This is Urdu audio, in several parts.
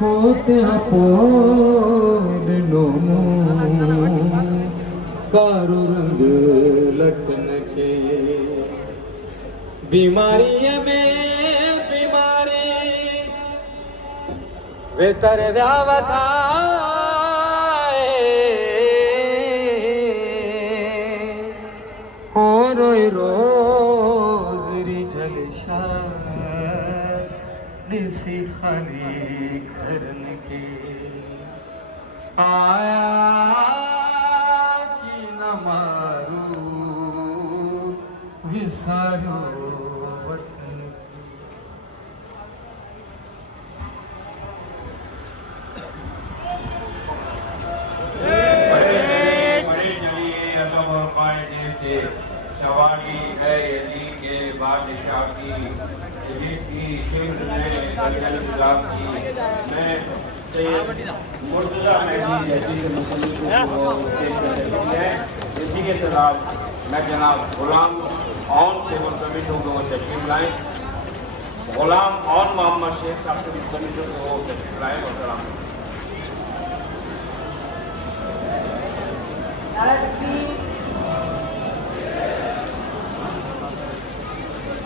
ہوتے ہیں پود نومو کارو رنگ لٹن کے بیماری میں بیماری ویتر ویاوتھائے ہو روئی روز ری جلشان نسی خالی گھرن کے آیا کی نمارو وسارو وطن بڑے جلیے ادب اور قاعدے سے سواری ہے علی کے بادشاہ کی جس کی شمر میں درجن گلاب کی میں مرتضیٰ مہدی جیسی کے مصنفوں کو پیش کرتے ہیں اسی کے ساتھ میں جناب غلام اون سے ملتمس ہوں کہ وہ تشریف لائیں غلام اون محمد شیخ صاحب سے ملتمس ہوں کہ وہ تشریف لائیں اور سلام نعرہ تکبیر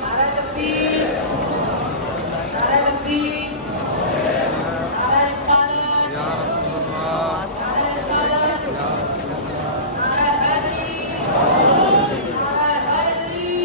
نعرہ تکبیر نعرہ تکبیر نعرہ رسالت نعرہ رسالت نعرہ حیدری نعرہ حیدری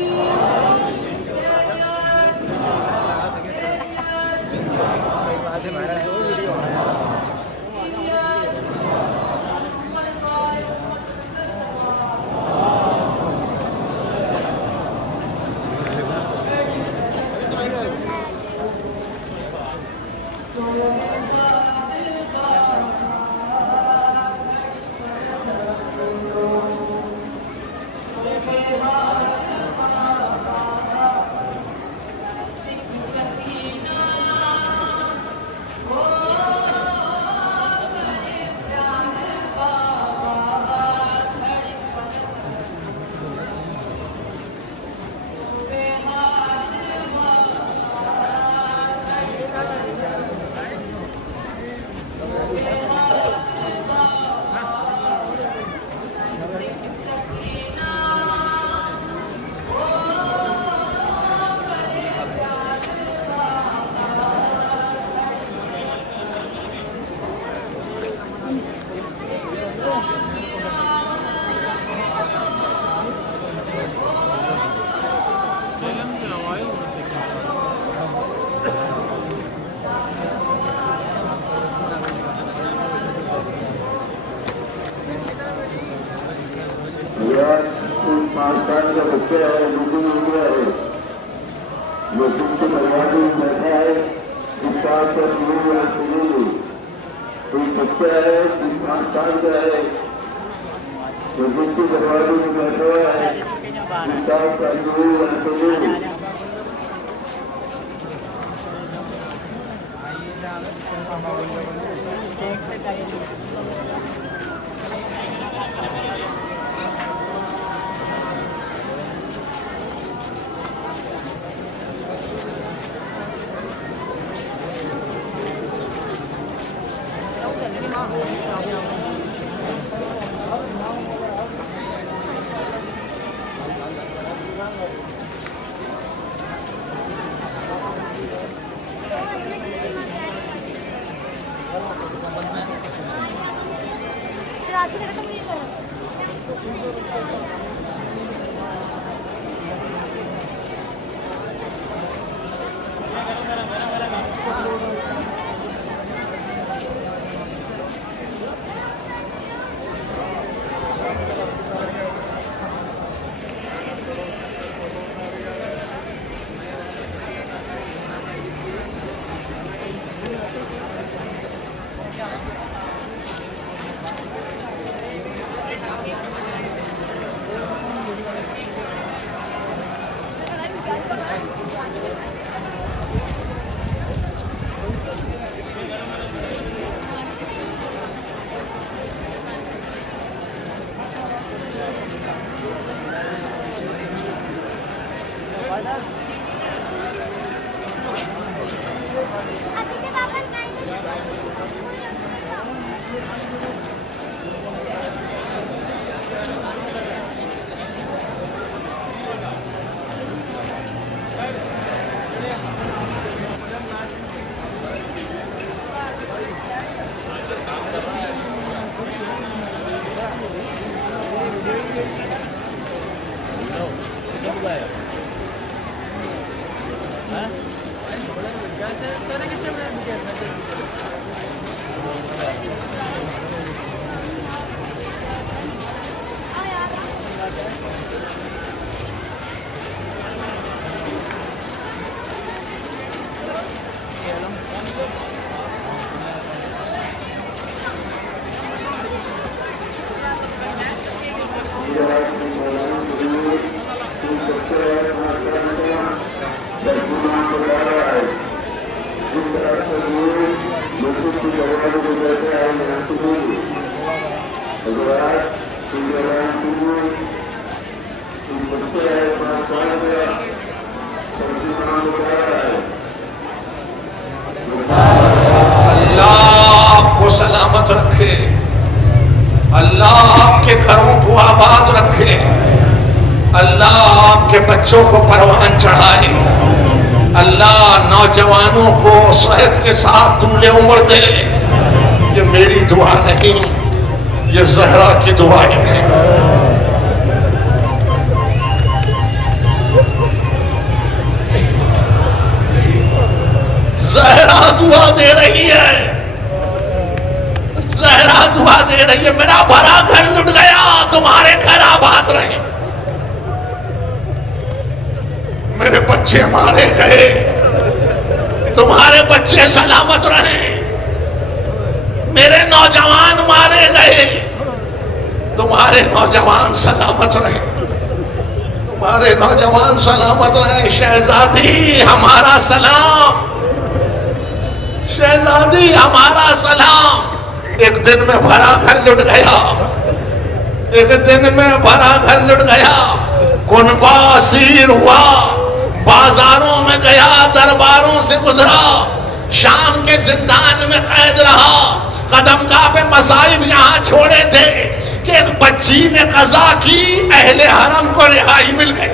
سیریت پاکستان کا بچہ ہے اردو انڈیا ہے جو تم سے دروازے میں بیٹھا ہے اس سال پر کوئی بچہ ہے جس پاکستان کا ہے جو تم سے دروازے میں بیٹھا ہوا ہے اس سال کا آباد رکھے، اللہ آپ کے بچوں کو پروان چڑھائے، اللہ نوجوانوں کو صحت کے ساتھ طول عمر دے۔ یہ میری دعا نہیں، یہ زہرا کی دعائیں ہیں۔ زہرا دعا دے رہی ہے، زہرا دعا دے رہی ہے، میرا بھرا گھر لٹ گیا، تمہارے گھر آباد رہے، میرے بچے مارے گئے، تمہارے بچے سلامت رہیں، میرے نوجوان مارے گئے، تمہارے نوجوان سلامت رہیں، تمہارے نوجوان سلامت رہیں۔ شہزادی ہمارا سلام، شہزادی ہمارا سلام۔ ایک دن میں بھرا گھر لٹ گیا، ایک دن میں بھرا گھر لٹ گیا، کنبہ اسیر ہوا، بازاروں میں گیا، درباروں سے گزرا، شام کے زندان میں قید رہا، قدم گاہ پہ مصائب یہاں چھوڑے تھے کہ ایک بچی نے قضا کی، اہل حرم کو رہائی مل گئی،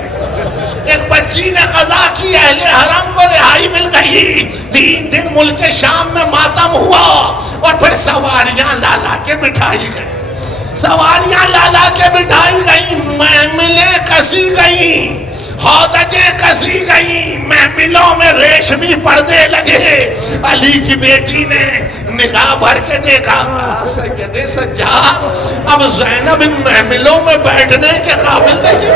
ایک بچی نے قضا کی، اہل حرم کو رہائی مل گئی۔ 3 دن ملک شام میں ماتم ہوا، اور پھر سواریاں لالا کے بٹھائی گئی، سواریاں لالا کے بٹھائی گئی، محملیں کسی گئیں، ہودجیں کسی گئیں، محملوں میں ریشمی پردے لگے۔ علی کی بیٹی نے نگاہ بھر کے دیکھا، کہا سید سجاد اب زینب ان محملوں میں بیٹھنے کے قابل نہیں ہے،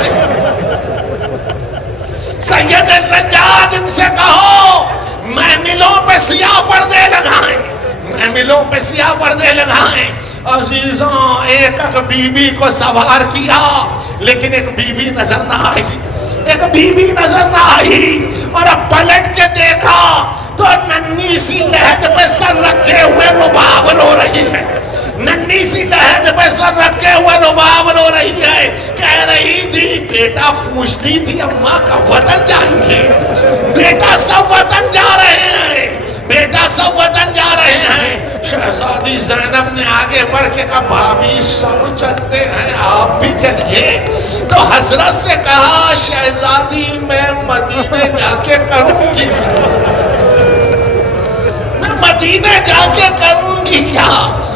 سید سجاد ان سے کہو محملوں پہ سیاہ پردے لگائیں، محملوں پہ سیاہ پردے لگائیں۔ عزیزوں، ایک بی بی کو سوار کیا، لیکن ایک بی بی نظر نہ آئی، ایک بی بی نظر نہ آئی، اور اب پلٹ کے دیکھا تو ننھی سی لحد پہ سر رکھے ہوئے رباب رو رہی ہے، ننھی سی لحد پہ سر رکھے ہوئے رباب رو رہی ہے، کہہ رہی تھی، بیٹا پوچھتی تھی اماں کا وطن جائیں گے، بیٹا سب وطن جا رہے ہیں، بیٹا سب وطن جا رہے ہیں۔ شہزادی زینب نے آگے بڑھ کے کہا، بھابی سب چلتے ہیں، آپ بھی چلیے۔ تو حسرت سے کہا، شہزادی میں مدینے جا کے کروں گی، میں مدینے جا کے کروں گی کیا؟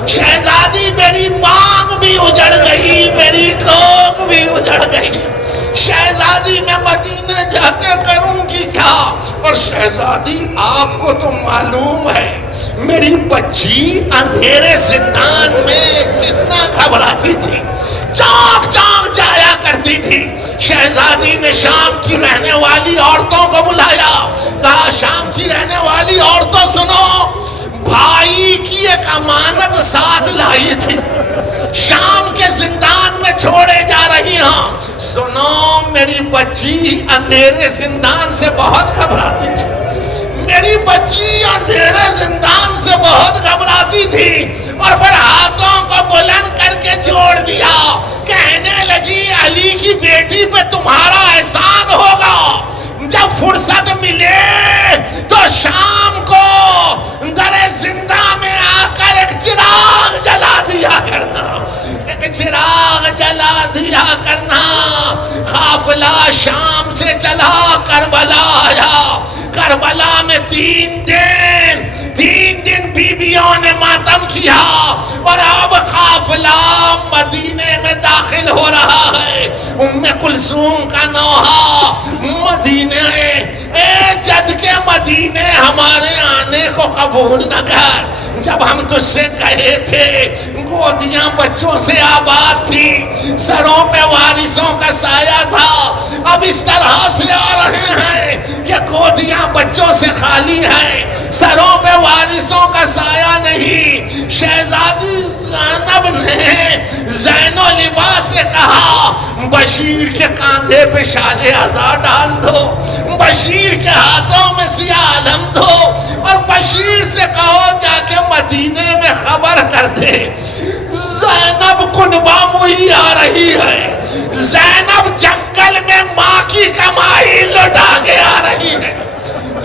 شہزادی میری مانگ بھی اجڑ گئی، میری کوکھ بھی اجڑ گئی، شہزادی میں مدینے جا کے کروں گی کیا؟ اور شہزادی آپ کو تو معلوم ہے میری بچی اندھیرے زندان میں کتنا گھبراتی تھی، چاک چاک جایا کرتی تھی۔ شہزادی نے شام کی رہنے والی عورتوں کو بلایا، کہا شام کی رہنے والی عورتوں سنو، بھائی کی ایک امانت ساتھ لائی تھی، شام کے زندان میں چھوڑے جا رہی ہوں، سنو میری بچی اندھیرے زندان سے بہت گھبراتی تھی، میری بچی اندھیرے زندان سے بہت گھبراتی تھی، اور پھر ہاتھوں کو بلند کر کے چھوڑ دیا، کہنے لگی علی کی بیٹی پہ تمہارا احسان ہوگا، جب فرصت ملے تو شام کو در زندہ میں آ کر ایک چراغ جلا دیا کرنا، ایک چراغ جلا دیا کرنا۔ قافلہ شام سے چلا کربلا آیا، کربلا میں 3 دن بیویوں نے ماتم کیا، اور اب قافلہ مدینے میں داخل ہو رہا ہے۔ ام کلثوم کا نوحہ مدینے، اے جد کے مدینے ہمارے آنے کو قبول نہ کر، جب ہم تجھ سے کہے تھے گودیاں بچوں سے آباد تھی، سروں پہ وارثوں کا سایہ تھا، اب اس طرح سے آ رہے ہیں کہ گودیاں بچوں سے خالی ہیں، سروں پہ وارثوں کا سایہ نہیں۔ شہزادی زینب نے زین و لباس سے کہا، بشیر کے کاندھے پہ شال عزا ڈال دو، بشیر کے ہاتھوں میں سیاہ علم دو، اور بشیر سے کہو جا کے مدینے میں خبر کر دے زینب کنبہ موئی آ رہی ہے، زینب جنگل میں ماں کی کمائی لٹا کے آ رہی ہے،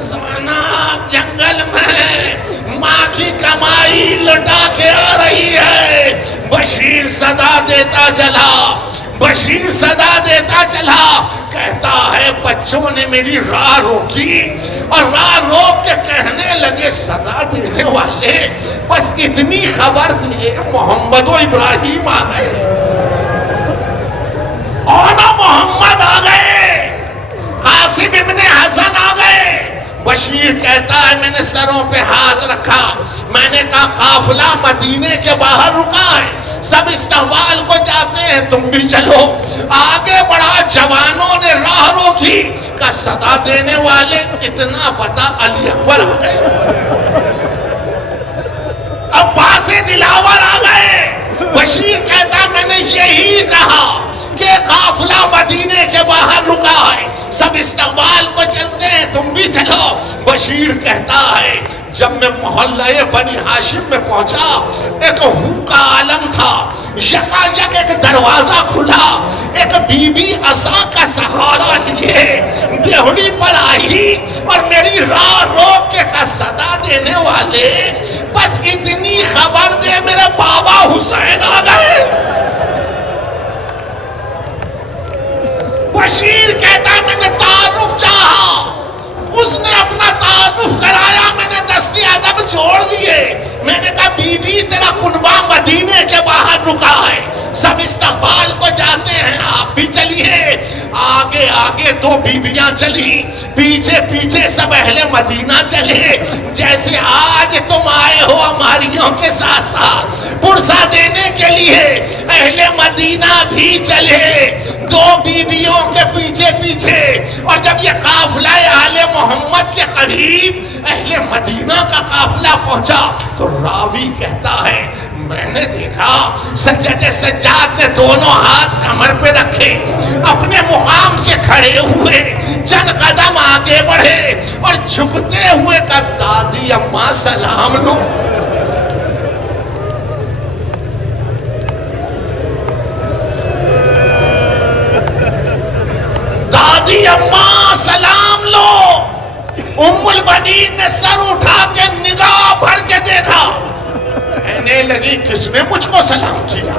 زینب جنگل میں ماں کی کمائی لٹا کے آ رہی ہے۔ بشیر صدا دیتا چلا، بشیر صدا دیتا چلا، کہتا ہے بچوں نے میری راہ روکی اور راہ روک کے کہنے لگے صدا دینے والے بس اتنی خبر دیے محمد و ابراہیم آ گئے، اونا محمد آ گئے، قاسم ابن حسن آ گئے۔ بشیر کہتا ہے میں نے سروں پہ ہاتھ رکھا، میں نے کہا قافلہ مدینے کے باہر رکا ہے، سب استقبال کو جاتے ہیں، تم بھی چلو۔ آگے بڑھا، جوانوں نے راہ روکی، کہ صدا دینے والے اتنا پتا علی اکبر آ گئے، عباس دلاور آ گئے۔ بشیر کہتا میں نے یہی کہا کہ قافلہ مدینے کے باہر رکا ہے، سب استقبال کو چلتے ہیں، تم بھی چلو۔ بشیر کہتا ہے جب میں محلہ بنی ہاشم میں پہنچا، ایک ہو کا عالم تھا، یکا یک ایک دروازہ کھلا، ایک بی بی عصا کا سہارا لیے دیہڑی پر آئی اور میری راہ روک کے کا صدا دینے والے بس اتنی خبر دے میرے بابا حسین آ گئے۔ بشیر کہتا میں نے تعارف چاہا، اس نے اپنا تعارف کرایا، میں نے دستی ادب چھوڑ دیے، میں نے کہا بی بی تیرا کنبہ مدینے کے باہر رکا ہے، سب استقبال کو جاتے ہیں، آپ بھی چلیے۔ آگے آگے دو بیویاں چلی، پیچھے پیچھے سب اہل مدینہ چلے، جیسے آج تم آئے ہو ہماریوں کے ساتھ ساتھ پرسہ دینے کے لیے، اہل مدینہ بھی چلے دو بیویوں کے پیچھے پیچھے۔ اور جب یہ قافلہ آل محمد کے قریب اہل مدینہ کا قافلہ پہنچا تو راوی کہتا ہے میں نے دیکھا سید سجاد نے دونوں ہاتھ کمر پہ رکھے، اپنے مقام سے کھڑے ہوئے، چند قدم آگے بڑھے اور جھکتے ہوئے کہا دادی اماں سلام لو۔ دادی اماں سلام لو۔ ام البنین نے سر اٹھا کے نگاہ بھر کے دیکھا، کہنے لگی کس نے مجھ کو سلام کیا،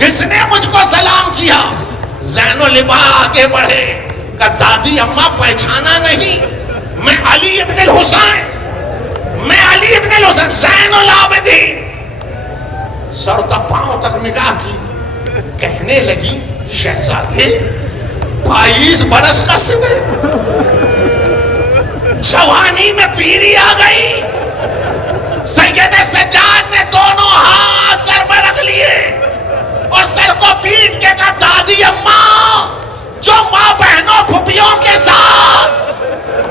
کس نے مجھ کو سلام کیا؟ زین العبا آگے بڑھے، کہا دادی اماں پہچانا نہیں، میں علی ابن الحسین، میں علی ابن الحسین زین العابدین۔ سر تک پاؤں تک نگاہ کی، کہنے لگی شہزادے 22 برس کا سن ہے، جوانی میں پیری آ گئی۔ سید سجاد نے دونوں ہاتھ سر پر رکھ لیے اور سر کو پیٹ کے کہا دادی اماں جو ماں بہنوں پھپھیوں کے ساتھ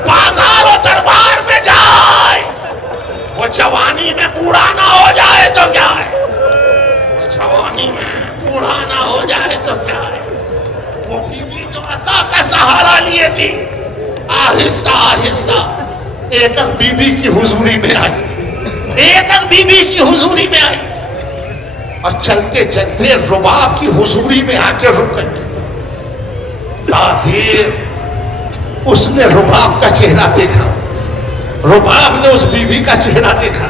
بازار و دربار میں جائے وہ جوانی میں بوڑھا نہ ہو جائے تو کیا ہے، وہ جوانی میں بوڑھا نہ ہو جائے تو کیا ہے۔ وہ بیوی جو عصا کا سہارا لیے تھی آہستہ آہستہ ایک ایک بیوی کی حضوری میں آئی، ایک ایک بیوی کی حضوری میں آئی اور چلتے چلتے رباب کی حضوری میں آ کے رک گئی۔ دیر اس نے رباب کا چہرہ دیکھا، رباب نے اس بیوی کا چہرہ دیکھا،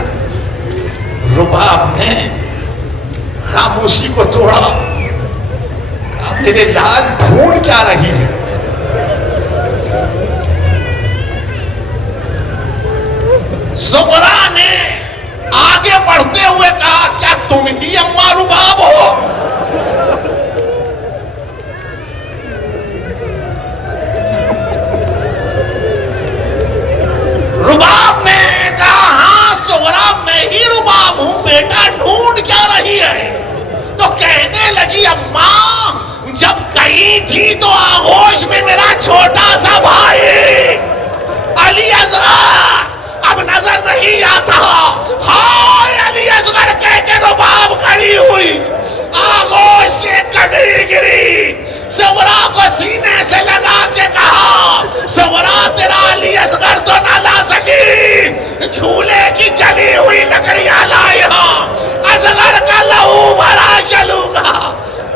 رباب نے خاموشی کو توڑا، میرے لال ڈھونڈ کیا رہی ہے؟ زغرا نے آگے بڑھتے ہوئے کہا کیا تم ہی اماں رباب ہو؟ رباب نے کہا ہاں زغرا میں ہی رباب ہوں، بیٹا ڈھونڈ کیا رہی ہے؟ تو کہنے لگی اماں جب گئی تھی تو آغوش میں میرا چھوٹا سا بھائی علی اصغر اب نظر نہیں آتا، ہائے علی اصغر کہہ کے رباب کھڑی ہوئی، آغوش سے کٹی گری، زغرا کو سینے سے لگا کے کہا زغرا تیرا علی اصغر تو نہ لا سکی، جھولے کی جلی ہوئی لکڑیاں لائے ہاں، اصغر کا لہو بھرا چلوں گا،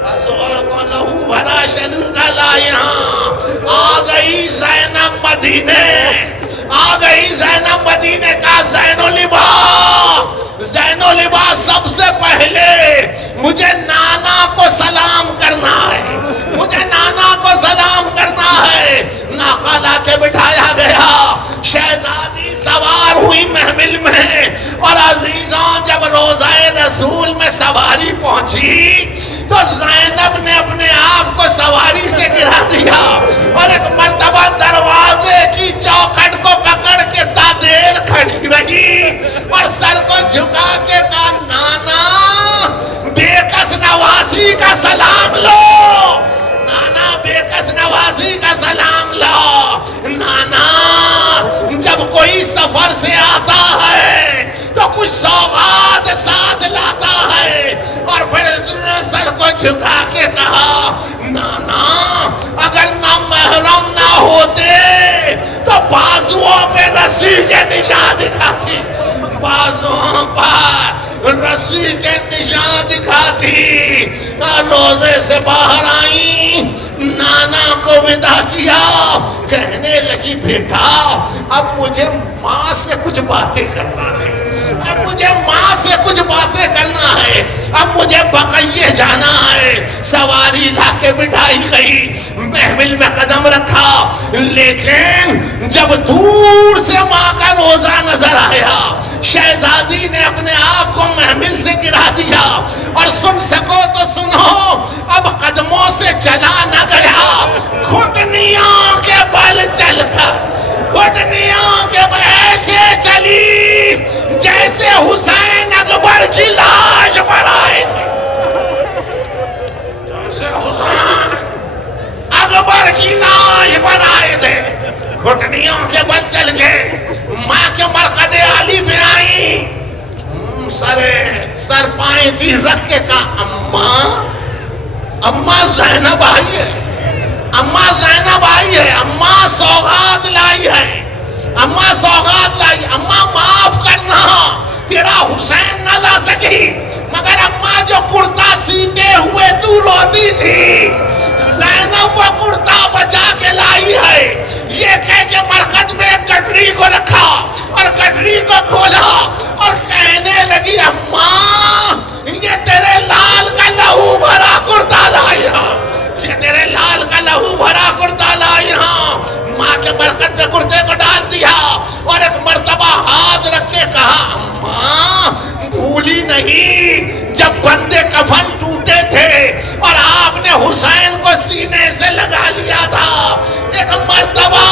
اصغر کو لہو بھرا چلوں گا لائے ہاں۔ آ گئی زینب مدینے، آ گئی زینب مدینے کا زین العبا، زین العبا سب سے پہلے مجھے نانا کو سلام کرنا ہے، آقا لا کے بٹھایا گیا، شہزادی سوار ہوئی محمل میں، اور عزیزان جب روضہ رسول میں سواری پہنچی تو زینب نے اپنے آپ کو سواری سے گرا دیا، اور ایک مرتبہ دروازے کی چوکھٹ کو پکڑ کے تا دیر کھڑی رہی اور سر کو جھکا کے کہا نانا بے کس نواسی کا سلام لو، نانا بے کس نوازی کا سلام لو۔ نانا جب کوئی سفر سے آتا ہے تو کچھ سوغات ساتھ لاتا ہے، اور پھر سر کو جھکا کے کہا نانا اگر نہ محرم نہ ہوتے تو بازوؤں پہ رسی کے نشان دکھاتی، بازوؤں پر رسی کے نشان دکھاتی۔ روزے سے باہر آئیں، نانا کو ودا کیا، کہنے لگی بیٹا اب مجھے ماں سے کچھ باتیں کرنا ہے، اب مجھے ماں سے کچھ باتیں کرنا ہے، اب مجھے بقیہ جانا ہے۔ سواری لا کے بٹھائی گئی، محمل میں قدم رکھا، لیکن جب دور سے ماں کا روزہ نظر آیا، شہزادی نے اپنے آپ کو محمل سے گرا دیا، اور سن سکو تو سنو، اب قدموں سے چلا نہ گیا، گھٹنیوں کے بل چل کر، گھٹنیوں کے بل ایسے چلی جیسے حسین اکبر کی لاش پر آئے تھے، جیسے حسین اکبر کی لاش پر آئے تھے، گھٹنیوں کے بل چل گئے، ماں کے مرقد عالی پہ آئی، سر پائیں تھی رکھ کے کہا اماں زینب آئی ہے، اماں زینب آئی ہے، اماں سوغات لائی ہے، اماں سوغات لائی، اماں معاف کرنا تیرا حسین نہ لا سکی، مگر اماں جو کرتا سیتے ہوئے تو روتی تھی، زینب وہ کرتا بچا کے لائی ہے۔ یہ کہہ کے مرقد میں گٹری کو رکھا اور گٹری کو کھولا اور کہنے لگی اماں یہ تیرے لال کا لہو بھرا کرتا لائی ہاں، یہ تیرے لال کا لہو بھرا کرتا لائی ہاں۔ ماں کے مرقد میں کرتے کو ڈال دیا اور ایک مرتبہ ہاتھ رکھ کے کہا اماں بھولی نہیں جب بندے کفن ٹوٹے تھے اور آپ نے حسین کو سینے سے لگا لیا تھا، ایک مرتبہ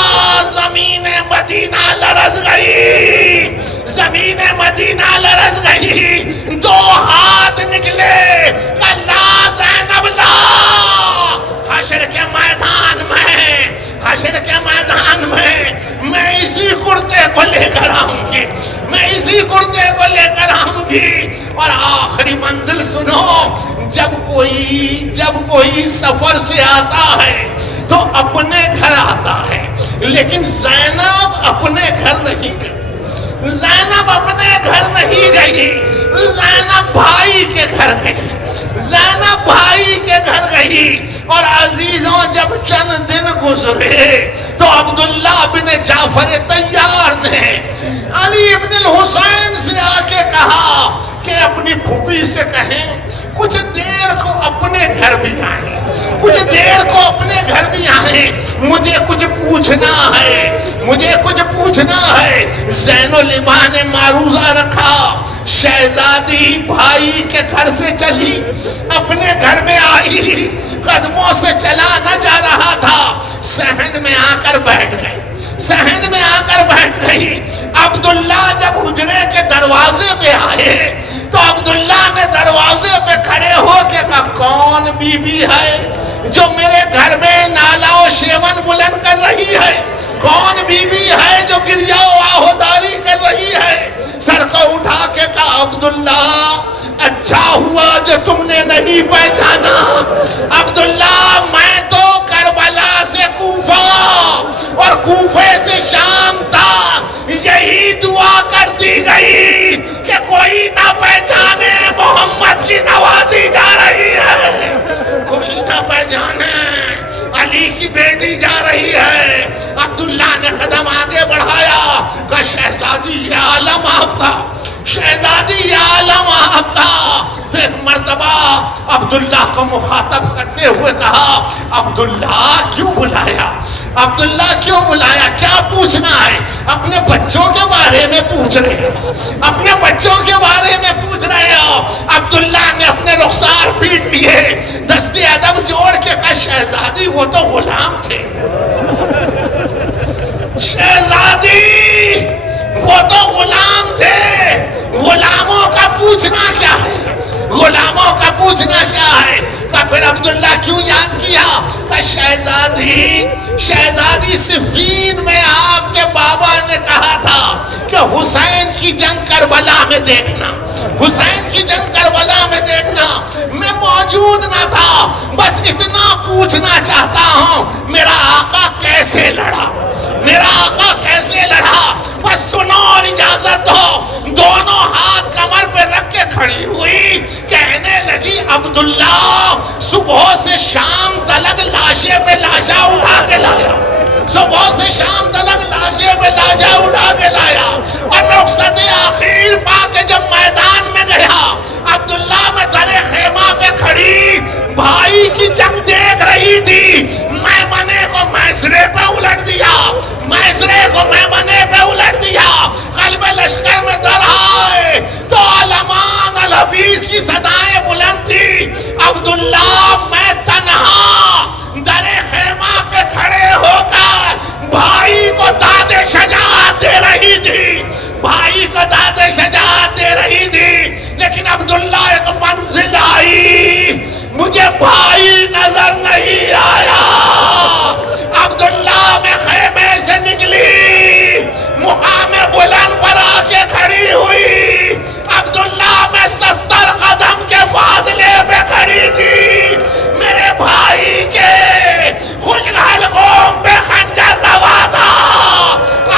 زمین مدینہ لرز گئی، زمین مدینہ لرز گئی، دو ہاتھ نکلے کہ لا زینب لا، حشر کے میدان میں، حشر کے میدان میں اسی کرتے کو لے کر آؤں گی، میں اسی کرتے کو لے کر آؤں گی۔ اور آخری منزل سنو، جب کوئی سفر سے آتا ہے تو اپنے گھر آتا ہے، لیکن زینب اپنے گھر نہیں گئی، زینب اپنے گھر نہیں گئی، زینب بھائی کے گھر گئی، زینب بھائی کے گھر گئی۔ اور عزیزوں جب چند دن گزرے تو عبداللہ بن جعفر طیار نے علی ابن الحسین سے آ کے کہا کہ اپنی پھوپھی سے کہیں کچھ دیر کو اپنے گھر بھی آئیں، کچھ دیر کو اپنے گھر بھی آئیں، مجھے کچھ پوچھنا ہے، مجھے کچھ پوچھنا ہے۔ زین العبا نے معروضہ رکھا، شہزادی بھائی کے گھر سے چلی، اپنے گھر میں آئی، قدموں سے چلا نہ جا رہا تھا، صحن میں آ کر بیٹھ گئی، صحن میں آ کر بیٹھ گئی۔ عبداللہ جب حجرے کے دروازے پہ آئے تو عبداللہ نے دروازے پہ کھڑے ہو کے کہا کون بی بی ہے جو میرے گھر میں نالا و شیون بلند کر رہی ہے، کون بی بی ہے جو گریا و آہوزاری کر رہی ہے؟ سر کو اٹھا کے کہا عبداللہ اچھا ہوا جو تم نے نہیں پہچانا، عبداللہ میں تو کربلا سے کوفہ اور کوفے سے شام تھا، یہی دعا کرتی گئی کہ کوئی نہ پہچانے محمد کی نوازی جا رہی ہے، کوئی نہ پہچانے علی کی بیٹی جا رہی ہے۔ عبداللہ نے قدم آگے بڑھایا کہ شہزادی یہ عالم آپ کا، شہزادی یہ عالم آپ کا۔ تو ایک مرتبہ عبداللہ کو مخاطب کرتے ہوئے کہا عبداللہ کیوں بلایا؟ عبداللہ کیوں بلایا؟ کیا پوچھنا ہے؟ اپنے بچوں کے بارے میں پوچھ رہے ہو، اپنے بچوں کے بارے میں پوچھ رہے ہو۔ عبداللہ نے اپنے رخسار پیٹ لیے، دستے ادب جوڑ کے کہا شہزادی وہ تو غلام تھے، شہزادی وہ تو غلام تھے، غلاموں کا پوچھنا کیا ہے، غلاموں کا پوچھنا کیا ہے؟ پھر عبداللہ کیوں یاد کیا؟ کہ شہزادی صفین میں آپ کے بابا نے کہا تھا کہ حسین کی جنگ کربلا میں دیکھنا، حسین کی جنگ کربلا میں دیکھنا۔ میں موجود نہ تھا، بس اتنا پوچھنا چاہتا ہوں میرا آقا کیسے لڑا، میرا آقا کیسے لڑا؟ بس سنو اور اجازت دو۔ دونوں ہاتھ کمر پہ رکھ کے کھڑی ہوئی، کہنے لگی عبداللہ صبح سے شام تلک لاشے پہ لاشا اٹھا کے لایا، صبح سے شام تلک لاشے پہ لاشا اٹھا کے لایا، اور رخصت آخر پا کے جب میدان میں گیا، عبداللہ میں درے خیمہ پہ کھڑی بھائی کی جنگ دیکھ رہی تھی۔ میمنے کو میسرے پہ الٹ دیا، میسرے کو میمنے پہ الٹ دیا، قلب لشکر میں در آئے تو علمان الحفیظ کی صدائیں بلند تھی۔ عبداللہ میں تنہا درے خیمہ پہ کھڑے ہو کر بھائی کو داد شجاعت دے رہی تھی، بھائی کو داد شجاعت دے رہی تھی، لیکن عبداللہ ایک منزل آئی، مجھے بھائی نظر نہیں آیا۔ عبداللہ میں خیمے سے نکلی، مقام بلند پر آ کے کھڑی ہوئی، عبداللہ میں 70 قدم کے فاصلے پہ کھڑی تھی، میرے بھائی کے خوش حلقوں پہ خنجر روا تھا۔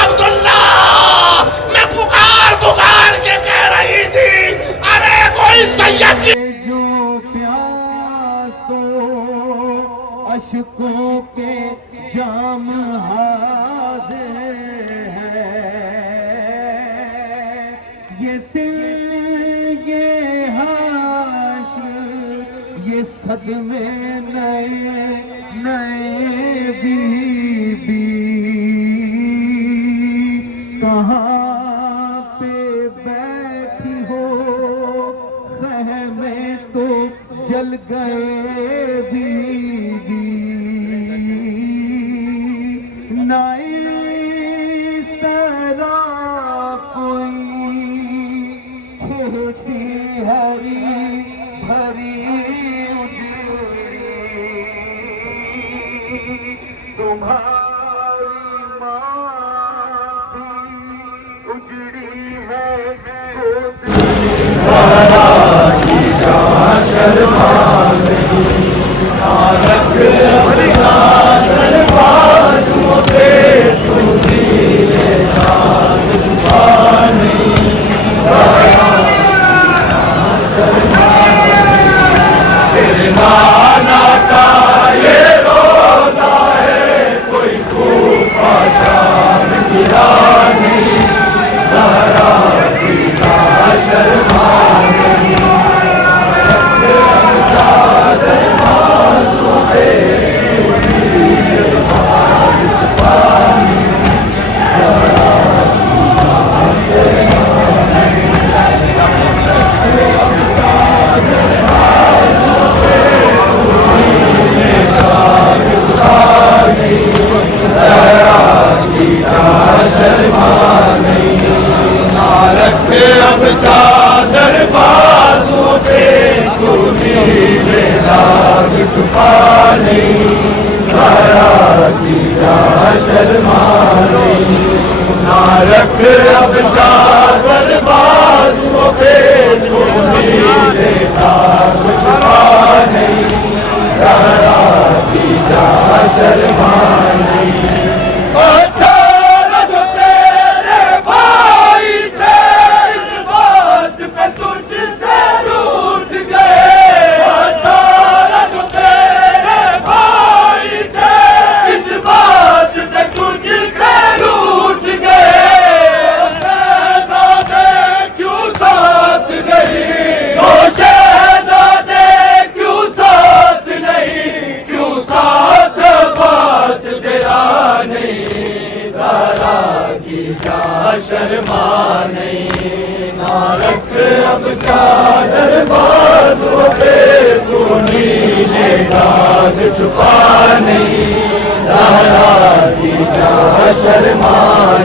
عبداللہ میں پکار پکار کے کہہ رہی تھی ارے کوئی سید کی جو پیاس تو اشکوں کے جام حاضر ہے، یہ سر یہ حشر یہ صدمے نئے نئے بی کہاں پہ بیٹھی ہو خیمے تو جل گئے بی نہ اس طرح کوئی کھیتی ہری بھری اجڑی، تمہاری ماں بھی اجڑی ہے کیوں سا رکھ اب چادر بازو پہ تو نیلے داغ چھپا نہیں زہرا کی جا شرما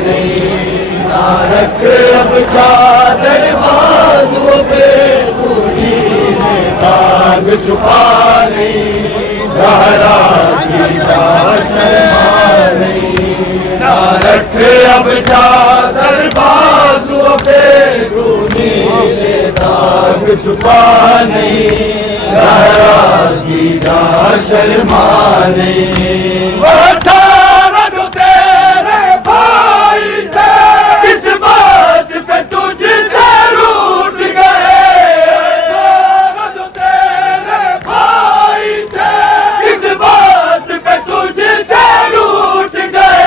نہیں نہ رکھ اب چادر بازو پہ تو نیلے داغ چھپا نہیں زہرا کی جا شرما نہیں نہ رکھ اب چادر بازو پہ تو نیلے داغ چھپا نہیں زہرا کی جا شرما نہیں اٹھارہ جو تیرے بھائی تھے کس بات پہ تجھ سے روٹ گئے اٹھارہ جو تیرے بھائی تھے کس بات پہ تجھ سے روٹ گئے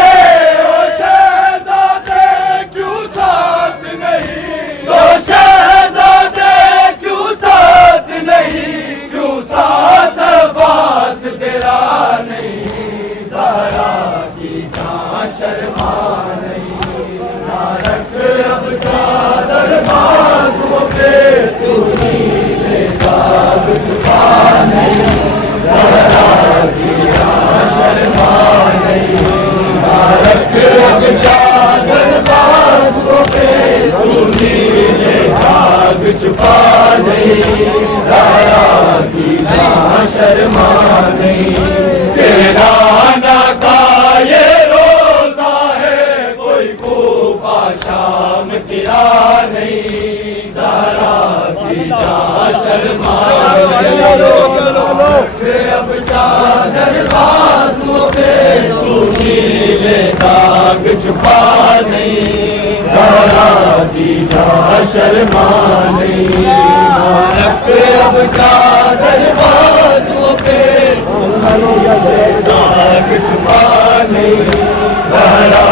او شہزادے کیوں ساتھ نہیں او شہزادے کیوں ساتھ نہیں کیوں ساتھ عباس تیرا نہیں زہرا کی جاں شرما نہیں نہ رکھ اب چادر بازو پہ تو نیلے داغ چھپا نہیں زہرا کی جاں شرما نہیں نہ رکھ اب چادر بازو پہ تو نیلے داغ چھپا نہیں زہرا کی جاں شرما نہیں تیرا آنا کا یہ روزہ ہے کوئی کوفہ شام کیا نہیں زہرا کی جاں شرما نہیں اب چادر بازو پہ تو نیلے داغ چھپا نہیں زہرا کی جاں شرما نہیں رکھ اب چادر بازو پہ داغ چھپا نہیں زہرا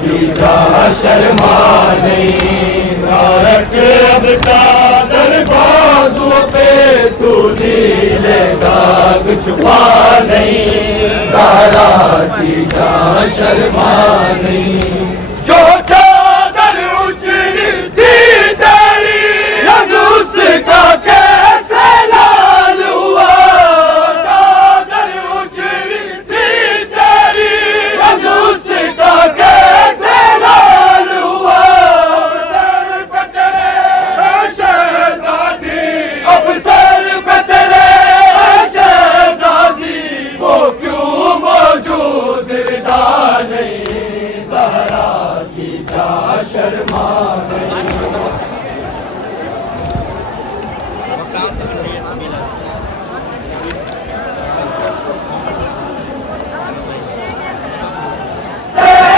کی جاں شرما نہیں رکھ اب چادر بازو پہ تو نیلے داغ چھپا نہیں زہرا کی جاں شرما نہیں جو چادر اجڑی تھی تیری رنگ اس کا کیسے لال ہوا چادر اجڑی تھی تیری رنگ اس کا کیسے لال ہوا سر پہ تیرے شہزادی اب سر پہ تیرے شہزادی وہ کیوں موجود ردا نہیں زہرا کی جاں شرما نہیں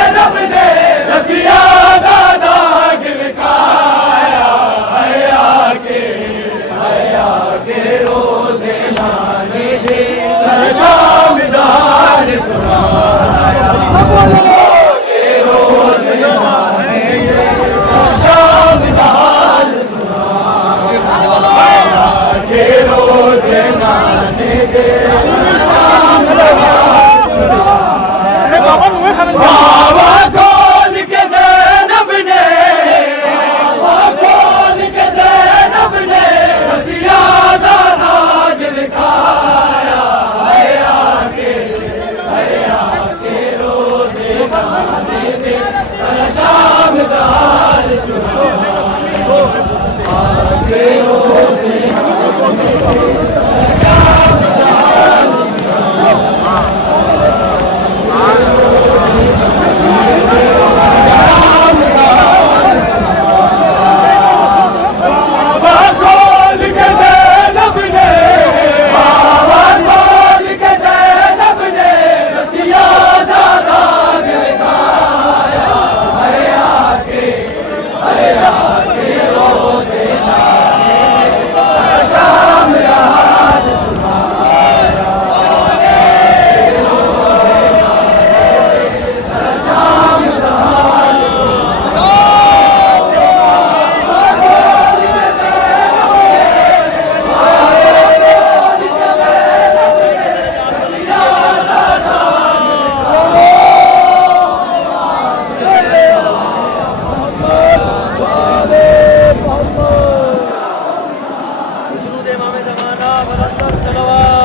رب نے رسیا داغ لکھایا حیا کے روزے نانے دے سر شام دار سنایا کے روزے نانے دے سر شام دار سنایا کے روزے نانے دے سر شام دار سنایا